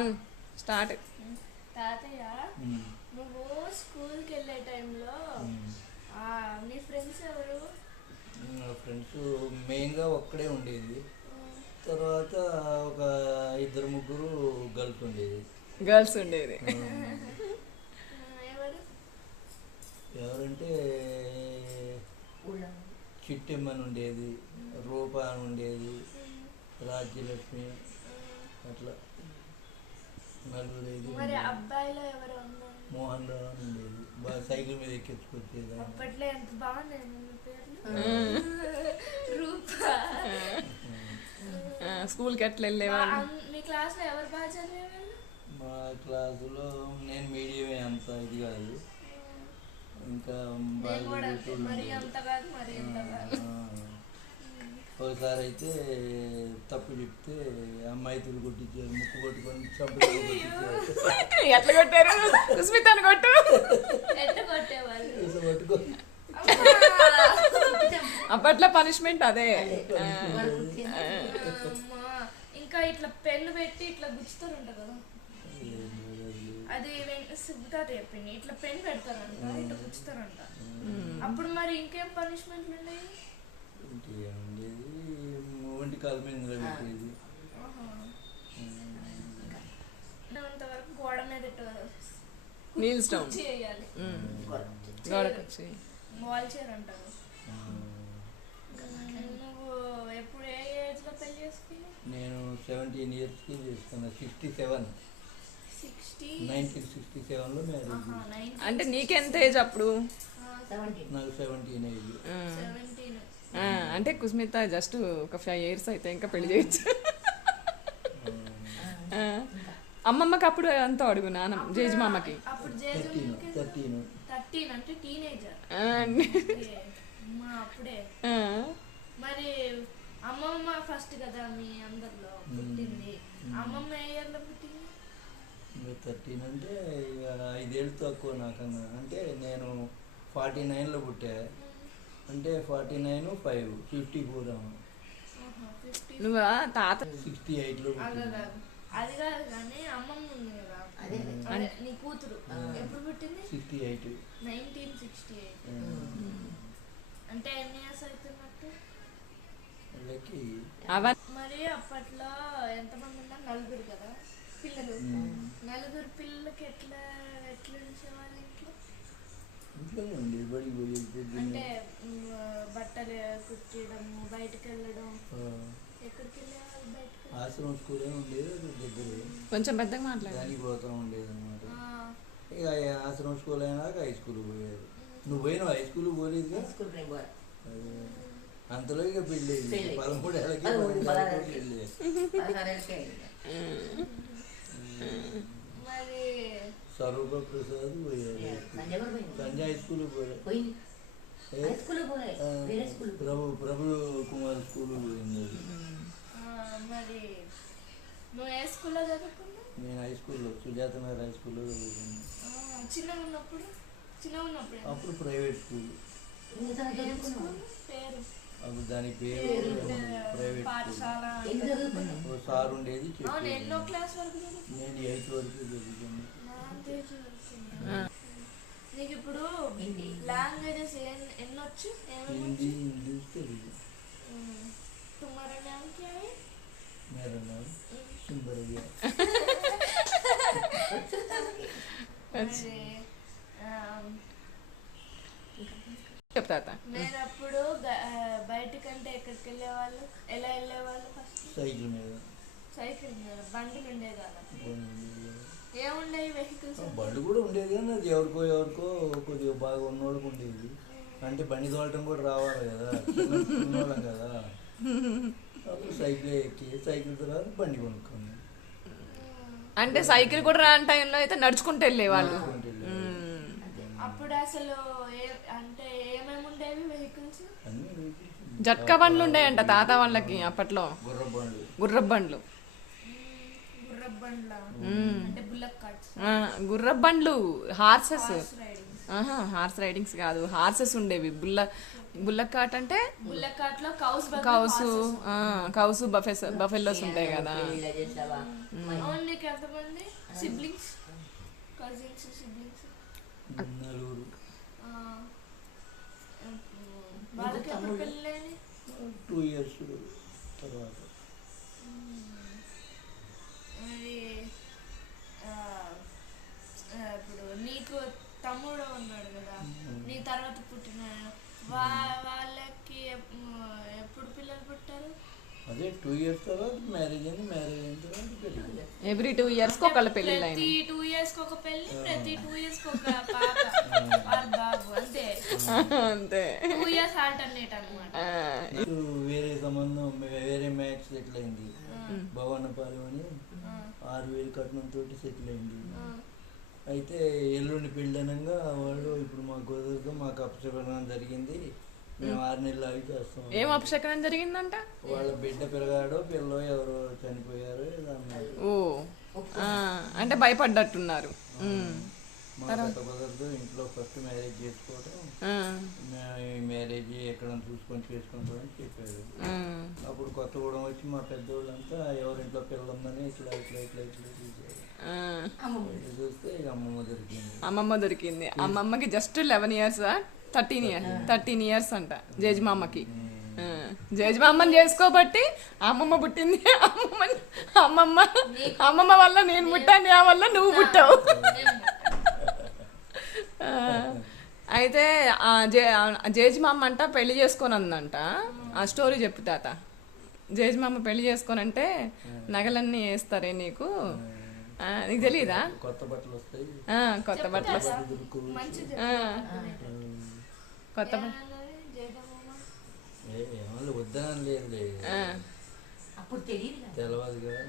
1 start. తాతయ్య నువ్వు స్కూల్కి వెళ్ళే టైంలో నీ ఫ్రెండ్స్ ఎవరు? ఫ్రెండ్స్ మెయిన్గా ఒక్కడే ఉండేది. తర్వాత ఒక 2-3 గర్ల్స్ ఉండేది. ఎవరంటే చిట్టెమ్మని ఉండేది, రూప అని ఉండేది, రాజ్యలక్ష్మి, అట్లా నలుగురు. మరి అబ్బాయిలో ఎవరు? మోహన్ రావు అని ఉండేది, బాగా సైకిల్ మీద ఎక్కించుకొచ్చేది. అప్పట్లో ఎంత బాగున్నాయి పేర్లు. రూప. స్కూల్కి ఎట్లా వెళ్ళేవాళ్ళు? మీ క్లాస్లో ఎవరు బాగా చదివేవాళ్ళు? మా క్లాసులో నేను మీడియమే, అంత ఇది కాదు. ఇంకా ఒకసారి అయితే తప్పు చెప్తే అమ్మాయితులు కొట్టించారు, ముక్కు కొట్టుకొని చంపలు కొట్టించారు. ఎట్లా కొట్టారు? సుస్మితను కొట్టు. అప్పట్లో పనిష్మెంట్ అదే. ఇంకా ఇట్లా పెన్ను పెట్టి ఇట్లా గుచ్చుతారంట కదా, అది సిగ్గుతాత చెప్పింది. ఇట్లా పెన్ పెడతారంట, ఇట్లా గుచ్చుతారంట. అప్పుడు మరి ఇంకేం పనిష్మెంట్లు ఉన్నాయి? ఒంటి కాల మీద నిలబెట్టేది. అంతవరకు గోడ మీద చేయాలి, వాల్ చైర్ అంటారు. నువ్వు ఎప్పుడు ఏ ఏజ్ లో పెళ్లి చేసుకున్నావు? నేను 17 years చేసుకున్నా. 1967లో మ్యారేజ్. అంటే నీకెంత ఏజ్ అప్పుడు? నాకు 17 ఏజ్. అంటే కుస్మిత జస్ట్ ఒక 5 years అయితే ఇంకా పెళ్లి చేయొచ్చు. అమ్మమ్మకి అప్పుడు ఎంతో అడుగు, నాన్న జేజమామకి 13 అంటే టీనేజర్. అప్పుడే మరి అమ్మమ్మ ఫస్ట్ కదా మీ అందరిలో పుట్టింది. అమ్మమ్మ ఏ ఇయర్ లో పుట్టింది? 13 అంటే 5 ఏళ్ళు తక్కువ నాకన్నా. అంటే నేను 49లో పుట్టా, అంటే 49 5 54. నువ్వు తాత 68లో. అది కాదు కానీ అమ్మమ్మ ఉంది కదా, నీ కూతురు ఎప్పుడు పుట్టింది? 68. 1968 అంటే ఎన్ని ఇయర్స్ అవుతున్నట్టు? మరి అప్పట్లో ఎంతమంది ఉన్నారు? 4 కదా పిల్లలు. 4 పిల్లలకి ఎట్లా ఉంచేవాళ్ళు ఇంట్లో? అంటే బట్టలు కుట్టడము, బయటకు వెళ్ళడం. ఎక్కడికి వెళ్ళేవాళ్ళు బయటకు? ఆశ్రమం స్కూల్ ఉండేది దగ్గర, కొంచెం పెద్దగా మాట్లాడాలి. పోతా ఉండేది అనమాట. ఇక ఆశ్రమం స్కూల్ అయినాక హై స్కూల్ పోయేది. నువ్వు పోయినావు? హై స్కూల్ పోలేదు. అంతలో ఇక పెళ్ళి 13 ఏళ్ళకి పెళ్ళి. మరి స్వరూప ప్రసాద్ పోయారు. సంజయ్ హై స్కూల్ పోయారు. ప్రభు కుమార్ స్కూల్ పోయింది. మరి నువ్వు ఏ స్కూల్లో చదువుకున్నావు? నేను హై స్కూల్లో, సుజాత నగర్ హై స్కూల్లో చదువుకున్నాను. చిన్నగా ఉన్నప్పుడు అప్పుడు ప్రైవేట్ స్కూల్. పేరు అప్పుడు దాని పేరు ప్రైవేట్ పాఠశాల. సార్ ఉండేది. ఎన్నో క్లాస్ వరకు? నేను 8th వరకు చదువుకున్నాను. నీకు ఇప్పుడు లాంగ్వేజెస్ ఎన్నొచ్చు? హిందీ, ఇంగ్లీష్, తెలుగు. तुम्हारा नाम क्या है? मेरा नाम सुंदरయ్య. చెప్తా. నేను అప్పుడు బయటకంటే ఎక్కడికి వెళ్ళేవాళ్ళు? ఎలా వెళ్ళేవాళ్ళు? ఫస్ట్ సైకిల్ మీద బండ్లు ఉండేది కదా? ఏముండేవి వెహికల్స్? బండి కూడా ఉండేది కానీ అది ఎవరికో కొద్దిగా బాగా ఉన్నోళ్ళకి ఉండేది. అంటే బండి తోలటం కూడా రావాలి కదా, ఉన్నోళ్ళం కదా. అప్పుడు సైకిల్ ఎక్కి సైకిల్ తర్వాత బండి కొనుక్కోండి. అంటే సైకిల్ కూడా రాని టైంలో అయితే నడుచుకుంటూ వెళ్ళేవాళ్ళు. అప్పుడు అసలు అంటే ఏమేమి ఉండేవి వెహికల్స్? జట్కా బండ్లు ఉండేయంట తాత వాళ్ళకి అప్పట్లో. గుర్రబండ్లు. గుర్రబండ్లు, హార్సెస్. హార్స్ రైడింగ్స్ కాదు, హార్సెస్ ఉండేవి. బుల్లక్ కార్ట్ అంటే బుల్లక్ కార్ట్ లో కౌసు బఫెల్లోస్ ఉంటాయి కదా. అవును, నీకు ఎంతమంది సిబ్లింగ్స్, కజిన్స్, సిబ్లింగ్స్? నలుగురు. వాళ్ళకి ఎప్పుడు పెళ్ళి? 2 years తర్వాత. మరి ఇప్పుడు నీకు తమ్ముడు ఉన్నాడు కదా, నీ తర్వాత పుట్టిన వాళ్ళకి ఎప్పుడు పిల్లలు పుట్టారు? అదే 2 years తర్వాత మ్యారేజ్ అయింది. మ్యారేజ్ అయిన తర్వాత పెళ్ళి. ఎవ్రీ 2 years కి ఒకళ్ళ పెళ్ళి ప్రతి 2 years కి ఒక పెళ్ళి, ప్రతి 2 years కి ఒక పాప ఆర్ బాబు, అంతే. అంతే 2 years ఆల్టర్నేట్ అన్నమాట. వేరే సంబంధం, వేరే మ్యాచ్ సెటిల్ అయింది. భవనపాలెం అని 6,000 కట్నంతో సెటిల్ అయింది. అయితే ఎల్లుండి పెళ్ళనంగా వాళ్ళు ఇప్పుడు మాకు కుదరదు, మాకు అపశకనం జరిగింది, మేము 6 నెలలు ఆగి చేస్తాం. ఏం అపశకనం జరిగిందంట? వాళ్ళ బిడ్డ పిల్లగాడో పిల్లో ఎవరో చనిపోయారు అన్నారు. ఓ అంటే భయపడ్డట్టున్నారు. మాకు అట్ట కుదరదు, ఇంట్లో ఫస్ట్ మ్యారేజ్ చేసుకోవడం, ఈ మ్యారేజ్ ఎక్కడ చూసుకొని చేసుకుంటామని చెప్పారు. అప్పుడు కొత్తగూడెం వచ్చి మా పెద్దోళ్ళంతా ఎవరింట్లో పిల్ల ఉందని ఇట్లా ఇట్లా ఇట్లా ఇట్లా చూసారు. చూస్తే ఇక అమ్మమ్మ దొరికింది. అమ్మమ్మకి జస్ట్ 11 years 13 years అంట జేజమామ్మకి. జేజమామ్మని చేసుకోబట్టి అమ్మమ్మ పుట్టింది. అమ్మమ్మ వల్ల నేను పుట్టాను, నా వల్ల నువ్వు పుట్టావు. అయితే జేజమామ్మ అంట పెళ్లి చేసుకొని అందంట. ఆ స్టోరీ చెప్పు తాత. జేజమామ్మ పెళ్లి చేసుకోనంటే నగలన్నీ వేస్తారే నీకు, నీకు తెలీదా? కొత్త బట్టలు వస్తాయి, కొత్త బట్టలు వస్తాయి, కొత్త వద్దనని లేదు, అప్పుడు తెలియదు తెలియదు కదా.